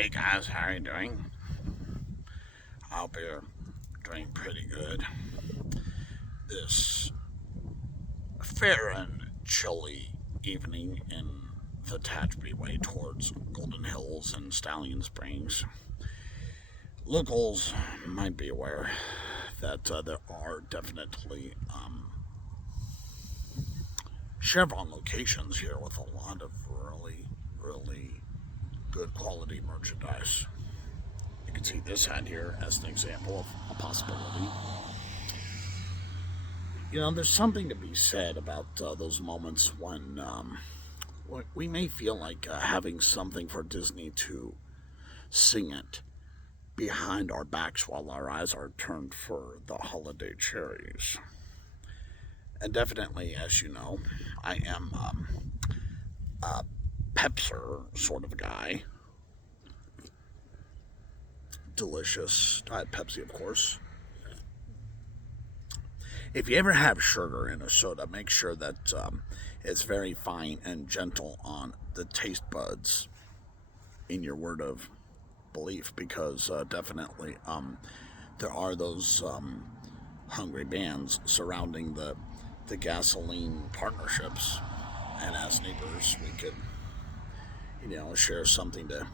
Hey guys, how are you doing? I hope you're doing pretty good. This fair and chilly evening in the Tatchby Way towards Golden Hills and Stallion Springs. Locals might be aware that there are definitely Chevron locations here with a lot of really good quality merchandise. You can see this hat here as an example of a possibility. There's something to be said about those moments when we may feel like having something for Disney to sing it behind our backs while our eyes are turned for the holiday cherries. And definitely, as you know, I am a Pepser sort of guy. Delicious Diet Pepsi, of course. If you ever have sugar in a soda, make sure that it's very fine and gentle on the taste buds in your word of belief, because definitely there are those hungry bands surrounding the gasoline partnerships, and as neighbors, we could share something to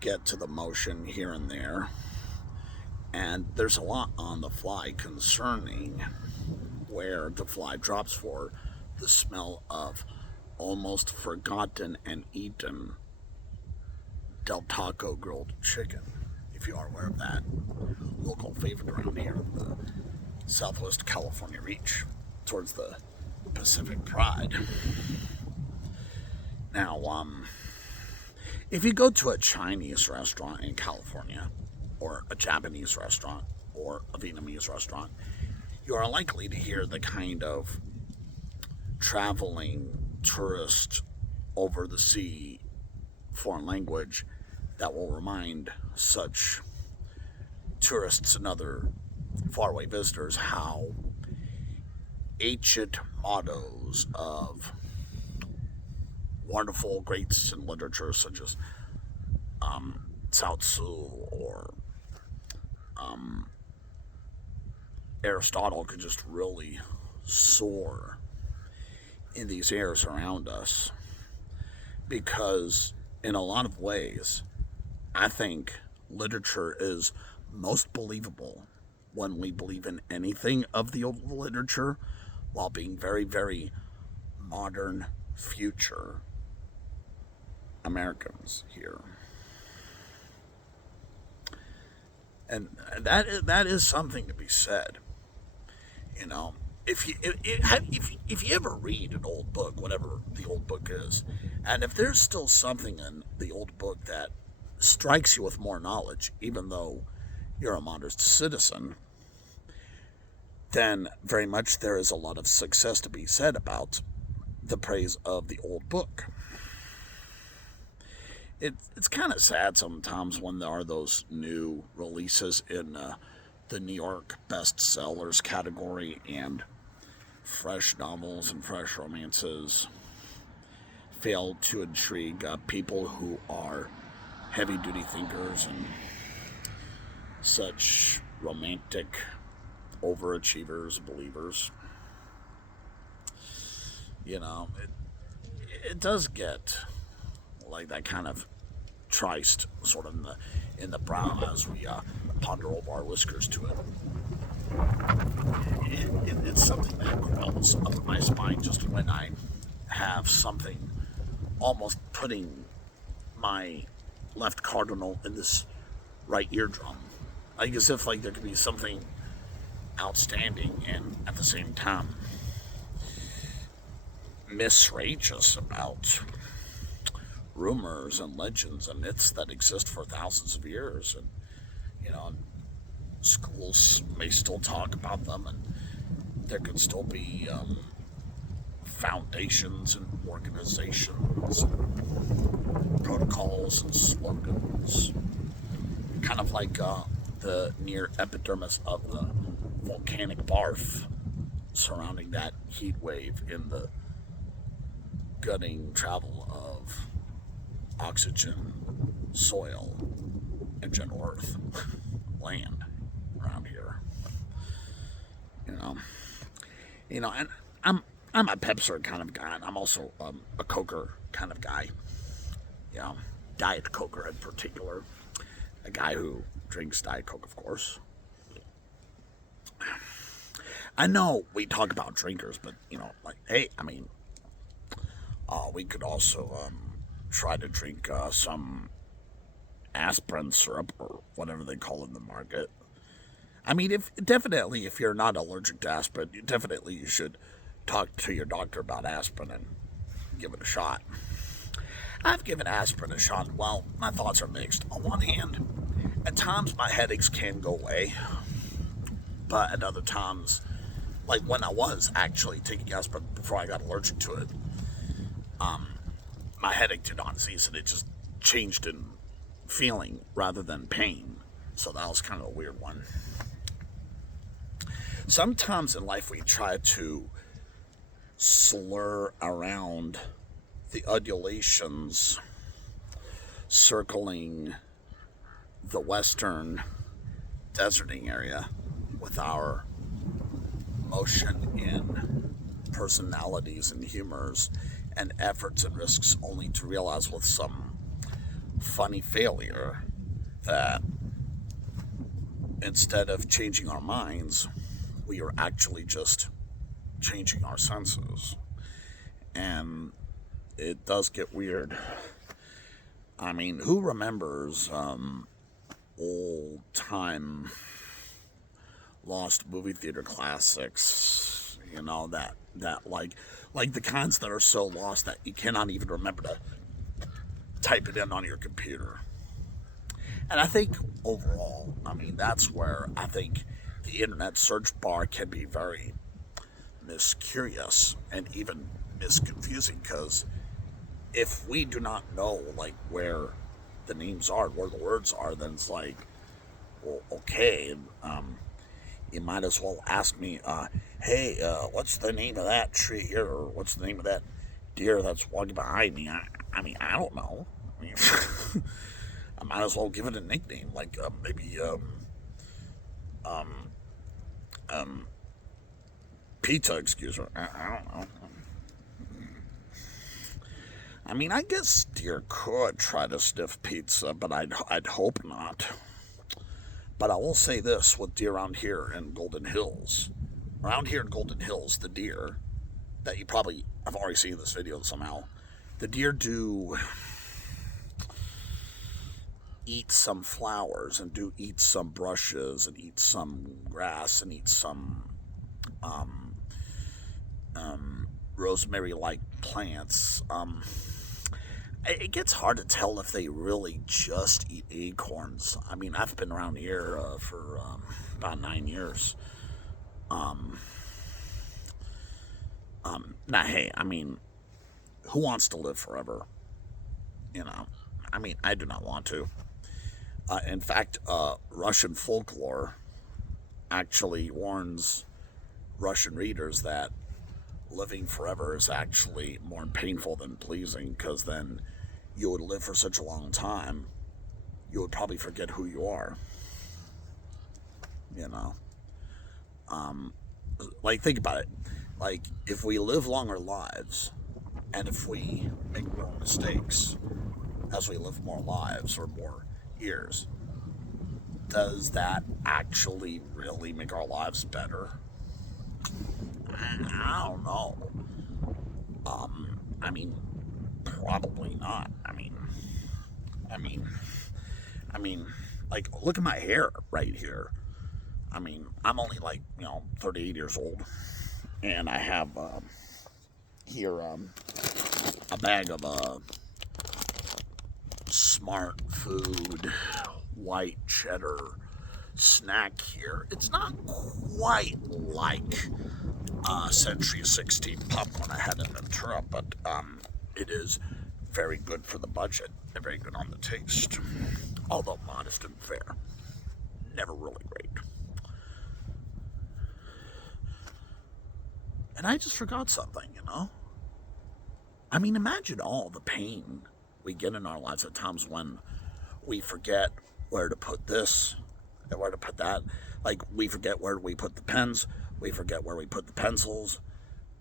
get to the motion here and there. And there's a lot on the fly concerning where the fly drops for the smell of almost forgotten and eaten Del Taco grilled chicken, if you are aware of that. Local favorite around here, the Southwest California reach towards the Pacific Pride. Now, if you go to a Chinese restaurant in California, or a Japanese restaurant, or a Vietnamese restaurant, you are likely to hear the kind of traveling tourist over the sea foreign language that will remind such tourists and other faraway visitors how ancient mottos of wonderful greats in literature such as Cao Tzu or Aristotle could just really soar in these airs around us, because in a lot of ways I think literature is most believable when we believe in anything of the old literature while being very, very modern, future Americans here. And that is something to be said. You know, if you ever read an old book, whatever the old book is, and if there's still something in the old book that strikes you with more knowledge, even though you're a modest citizen, then very much there is a lot of success to be said about the praise of the old book. It's kind of sad sometimes when there are those new releases in the New York bestsellers category, and fresh novels and fresh romances fail to intrigue people who are heavy duty thinkers and such romantic overachievers, believers. It does get like that kind of triced sort of in the brow as we ponder over our whiskers to it. It's something that crawls up my spine just when I have something almost putting my left cardinal in this right eardrum. Like as if like there could be something outstanding and at the same time misrageous about rumors and legends and myths that exist for thousands of years, and schools may still talk about them, and there could still be foundations and organizations and protocols and slogans, kind of like the near epidermis of the volcanic barf surrounding that heat wave in the gutting travel of oxygen, soil, and gentle earth, land around here. You know, and I'm a Pepsi kind of guy, and I'm also a Coker kind of guy. You know, Diet Coker in particular. A guy who drinks Diet Coke, of course. I know we talk about drinkers, but like, hey, I mean, we could also try to drink some aspirin syrup or whatever they call it in the market. I mean, if you're not allergic to aspirin, you should talk to your doctor about aspirin and give it a shot. I've given aspirin a shot. Well, my thoughts are mixed. On one hand, at times my headaches can go away, but at other times, like when I was actually taking aspirin before I got allergic to it, my headache did not cease and it just changed in feeling rather than pain. So that was kind of a weird one. Sometimes in life we try to slur around the undulations circling the western deserting area with our motion in personalities and humors and efforts and risks, only to realize with some funny failure that instead of changing our minds, we are actually just changing our senses. And it does get weird. I mean, who remembers old time lost movie theater classics? That like the kinds that are so lost that you cannot even remember to type it in on your computer. And I think overall, I mean, that's where I think the internet search bar can be very miscurious and even misconfusing, because if we do not know like where the names are, where the words are, then it's like, well, okay, you might as well ask me, hey, what's the name of that tree here, or what's the name of that deer that's walking behind me? I mean, I don't know. I mean, I might as well give it a nickname, like maybe pizza. Excuse me. I don't know. I mean, I guess deer could try to sniff pizza, but I'd hope not. But I will say this with deer around here in Golden Hills. Around here in Golden Hills, the deer that you probably have already seen in this video somehow, the deer do eat some flowers and do eat some brushes and eat some grass and eat some rosemary-like plants. It gets hard to tell if they really just eat acorns. I mean, I've been around here for about 9 years. Now, hey, I mean, who wants to live forever? I mean, I do not want to. In fact, Russian folklore actually warns Russian readers that living forever is actually more painful than pleasing, because then you would live for such a long time, you would probably forget who you are. Like, think about it. Like, if we live longer lives, and if we make more mistakes as we live more lives or more years, does that actually really make our lives better? I don't know. I mean, probably not. I mean, like, look at my hair right here. I mean, I'm only like 38 years old, and I have here a bag of Smart Food white cheddar snack here. It's not quite like Century 16 popcorn I had in Ventura, but it is very good for the budget and very good on the taste. Although modest and fair. Never really great. And I just forgot something, I mean, imagine all the pain we get in our lives at times when we forget where to put this and where to put that. Like, we forget where we put the pens, we forget where we put the pencils,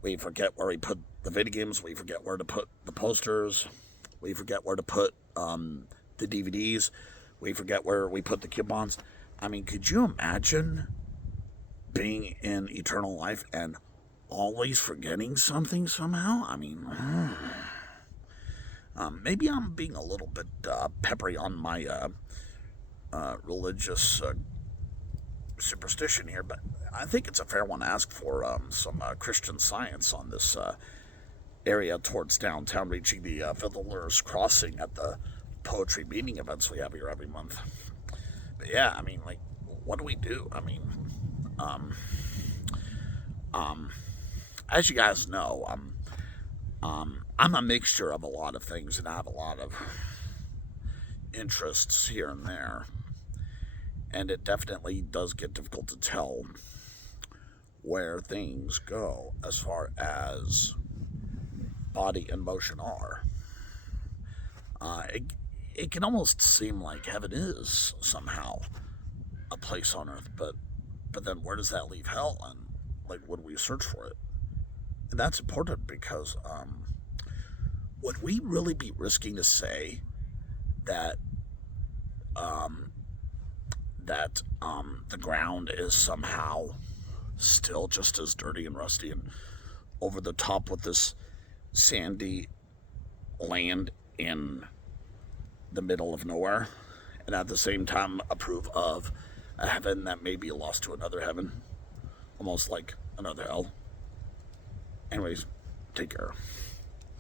we forget where we put the video games, we forget where to put the posters, we forget where to put the DVDs, we forget where we put the coupons. I mean, could you imagine being in eternal life and always forgetting something somehow? I mean, maybe I'm being a little bit peppery on my religious superstition here, but I think it's a fair one to ask for some Christian Science on this area towards downtown, reaching the Fiddler's Crossing at the poetry meeting events we have here every month. But yeah, I mean, like, what do we do? I mean, as you guys know, I'm a mixture of a lot of things, and I have a lot of interests here and there. And it definitely does get difficult to tell where things go as far as body and motion are. It can almost seem like heaven is somehow a place on earth, but then where does that leave hell, and like, would we search for it? And that's important because would we really be risking to say that the ground is somehow still just as dirty and rusty and over the top with this sandy land in the middle of nowhere, and at the same time approve of a heaven that may be lost to another heaven, almost like another hell? Anyways, take care.